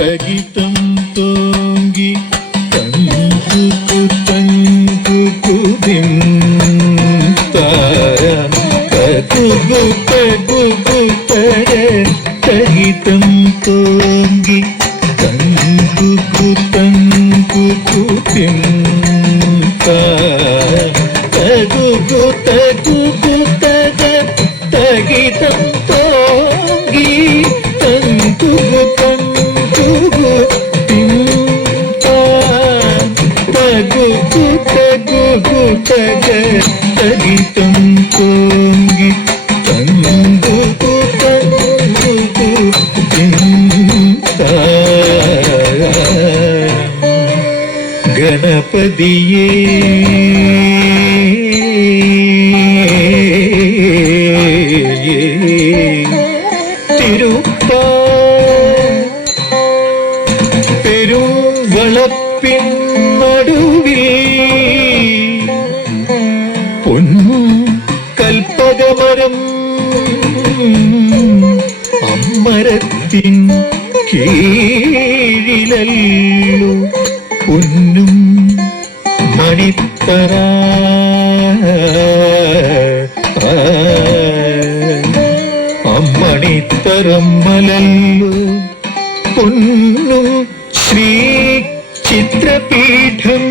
തകിതം തോങ്കി തങ്കു തങ്കു കുതിം താര തകു തകു തര തകിതം തോങ്കി തങ്കു തങ്കു കുതിം താര തകു തകു തക തകിതം തോങ്കി തങ്കു തകിതം തോങ്കി തങ്കു ഗണപതിയേ തിരുപ്പാ പെരുവളപ്പിൻ നടുവിൽ പൊന്നും കൽപ്പകമരം അമ്മരത്തിൻ കീഴിലല്ലോ പൊന്നും മണിത്തറ അമ്മണിത്തറമ്മലല്ലോ പൊന്നും ശ്രീ ചിത്രപീഠം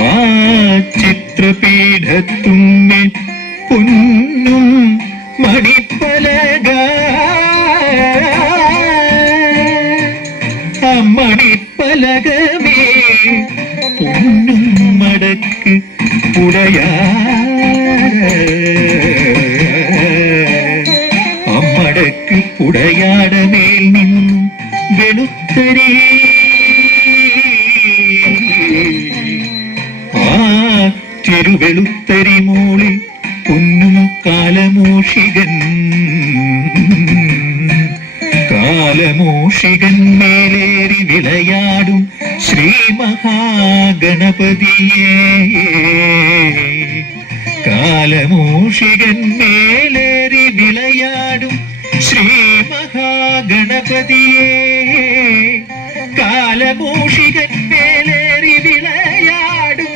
ആ ചിത്രപീഠത്തുമ്മേ പൊന്നും മണിപ്പലക ആ മണിപ്പലകമേ പൊന്നും മടക്ക് ഉടയാ അമ്മടക്ക് പുടയാടമേൽ നിന്നും വെളുത്തരി ആ തിരുവെളുത്തരി മോളിൽ പൊന്നും കാലമോഷികൻ കാലമോഷികൻ മേലേറി വിളയാടും ശ്രീ മഹാഗണപതിയേ കാലമോഷികൻ മേലേറി വിളയാടും ശ്രീ മഹാഗണപതിയേ കാലമോഷികൻ മേലേറി വിളയാടും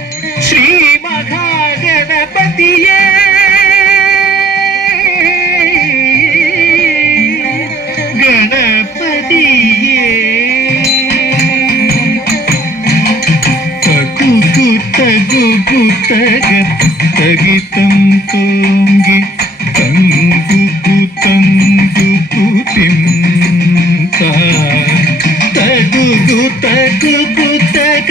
ശ്രീ മഹാഗണപതിയേ ഗണപതിയേ തകു തകു തക തകിതം തോങ്കി തങ്കു തങ്കു കുതിം തകു തകു തക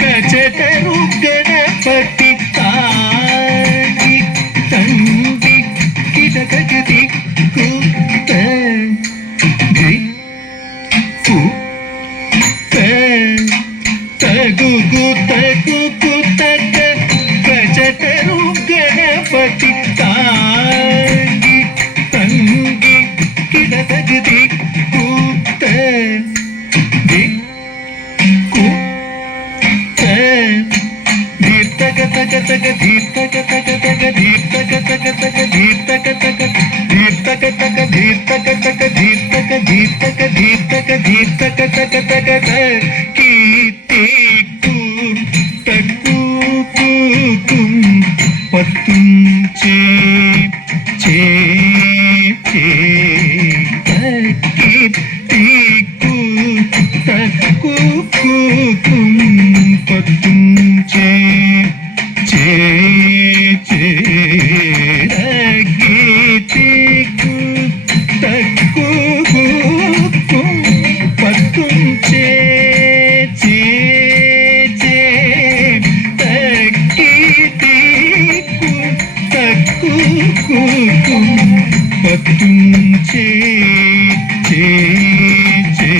കചടരു ഗണപതി താങ്കി തങ്കി കിടകതി കുത കു തകു തകു തക കചടരു ഗണപതി താങ്കി തങ്കി കിടകതി കുത ധീർത്തക തക തക ധീർത്തക തക തക ധീർത്തക തക തക ധീർത്തക തക ധീർത്തക തക ധീർത്തക തക ധീർത്തക ധീർത്തക ധീർത്തക ധീർത്തക തക തക കീർത്തി തക്കു കും പത്തും ചേ ചേ ചേ കീർത്തി തക്കു കും പത്തും ചേ ചേ ചേ ഗീതി തക്കു കും പത്തും ചേ ചേ ചേ ഗീതി തക്കു കും പത്തും ചേ ചേ ചേ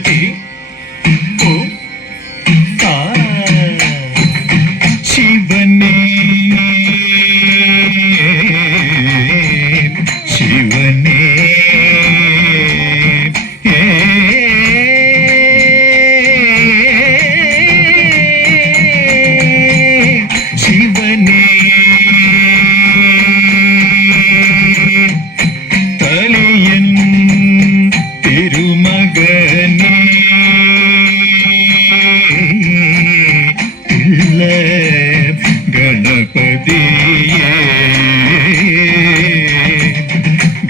തകതി ഓ താ ശിവനേ ശിവനേ ശിവനേ തലയൻ തിരുമകനേ ഇല്ല ഗണപതിയേ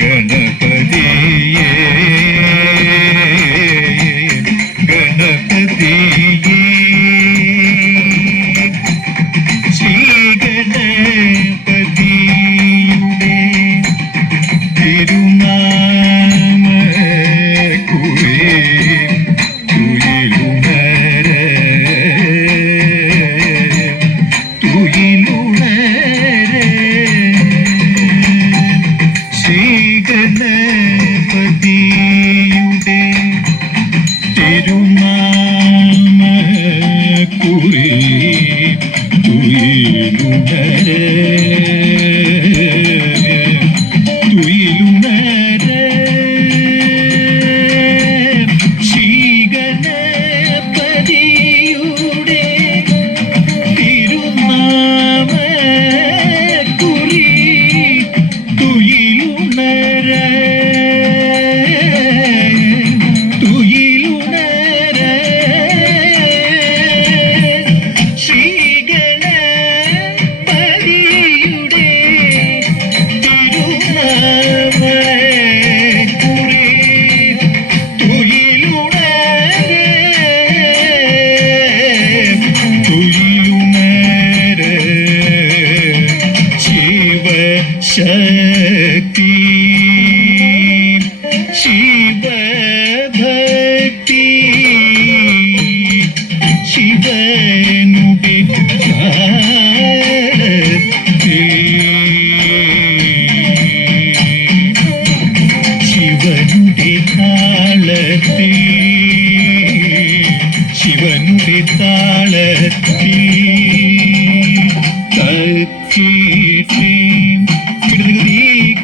ഗണപതിയേ ഗണപതിയേ ശ്രീ ഗണപതിയുടെ തിരുനാമ കുരേ തുയിലുണര തുയിലുണര ശ്രീ ഗണപതിയുടെ തിരുനാമ കുരേ തുയിലുണര തുയിലുണര ശ്രീ ഗണപതിയുടെ തിരുനാമ കുറി തുയിലുണര തുയിലുണര ശ്രീ ഗണപതിയുടെ തിരുനാമ കുറി തുയിലുണര തുയിലുണര ശിവശക്തി ശിവഭക്തി ശിവനുടെ കാലത്തേ ശിവനുടെ താളത്തേ ശിവനുടെ താളത്തേ തക്കേട്ടേം കിടതേം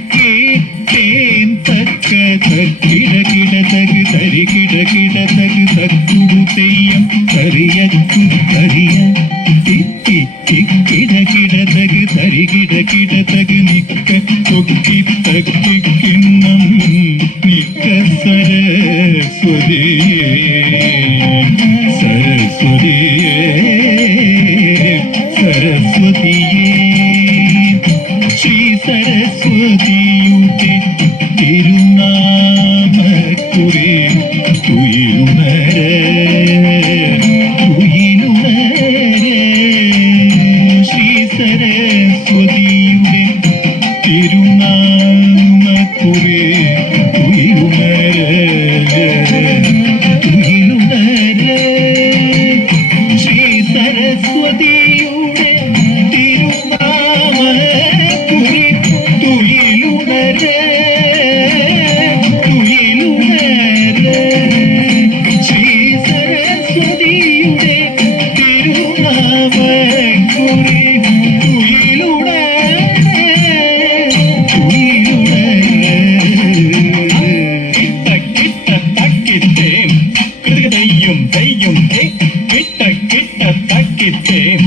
തക്ക തക്കിട കിട തക് തരി കിട കിട തക് തക്കുടു തെയ്യം തറിയക്കു തറിയ തിക്കി തിക്കിട കിട തക് തരി കിട കിട തക് നിക്ക തൊക്കി തക്കി കിണ്ണം നിക്ക സരസ്വതിയേ സരസ്വതിയേ സരസ്വതിയേ ശ്രീ സരസ്വതിയുടെ തിരുനാമ കുരേ തുയിലുണര തുയിലുണര ശ്രീ സരസ്വതിയുടെ തിരുനാമ കുരേ തുയിലുണര തുയിലുണര ശ്രീ സരസ്വതിയുടെ തിരുനാമ കുറി തുയിലുണര തുയിലുണര ശ്രീ സരസ്വതിയുടെ തിരുനാമ കുറി തുയിലുണര തുയിലുണര കിട്ട തക്കിത്തേം കൃതകതയ്യും തെയ്യും കിട്ട കിട്ട തക്കിത്തേം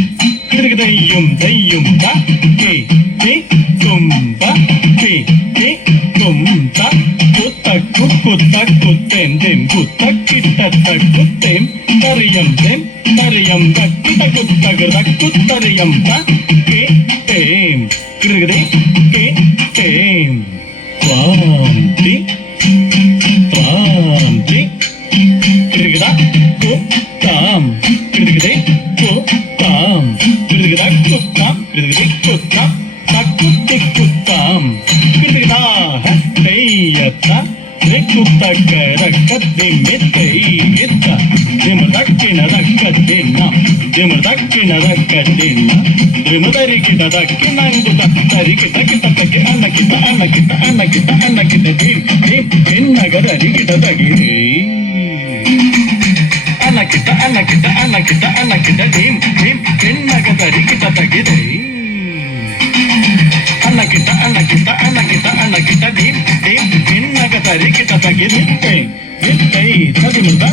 കൃതകതയ്യും തെയ്യും തേ തുമ്പ തേ തുമ്പ കുത്തക്കു കുത്തക്കുത്തേം തെം കുത്തക്കിട്ട തക്കുത്തേം തറിയം തെം തറിയം തക്കിട്ട കുത്തകൃതക്കുത്തറിയം തേം കൃതേ തേം ത്വാന്തി ത്വാന്തി കൃതകത കുത്താം കൃതകതേ കുത്താം കൃതകത കുത്താം കൃതകതേ കുത്താം തക്കുത്തി കുത്താം കൃതകതാഹ തെയ്യത്ത ിമിത്ത ദ്രിമദക്ഷിണദക്കത്തിന്ന ദ്രിമദക്ഷിണദക്കത്തിന്ന ദ്രിമദരികിടദക്കിണങ്കുത തരികിടകിടതക്കി അന്നകിട അന്നകിട അന്നകിട അന്നകിട ധിം ധിം ഭിന്നഗദരികിടതകിരേ ಅಣ್ಣಕ್ಕಿಟ ಧೀಮ್ ಧೀಮ್ ಹೆಣ್ಣಗ ತರಿಕಿಟ ತಗಿದೆ ಅಣ್ಣಕ್ಕಿಟ ಧೀಮ್ ಧೀಮ್ ಹೆಣ್ಣಗ ತರಿಕಿಟ ತಗಿದೆ ತದಿ ಮುರ್ದ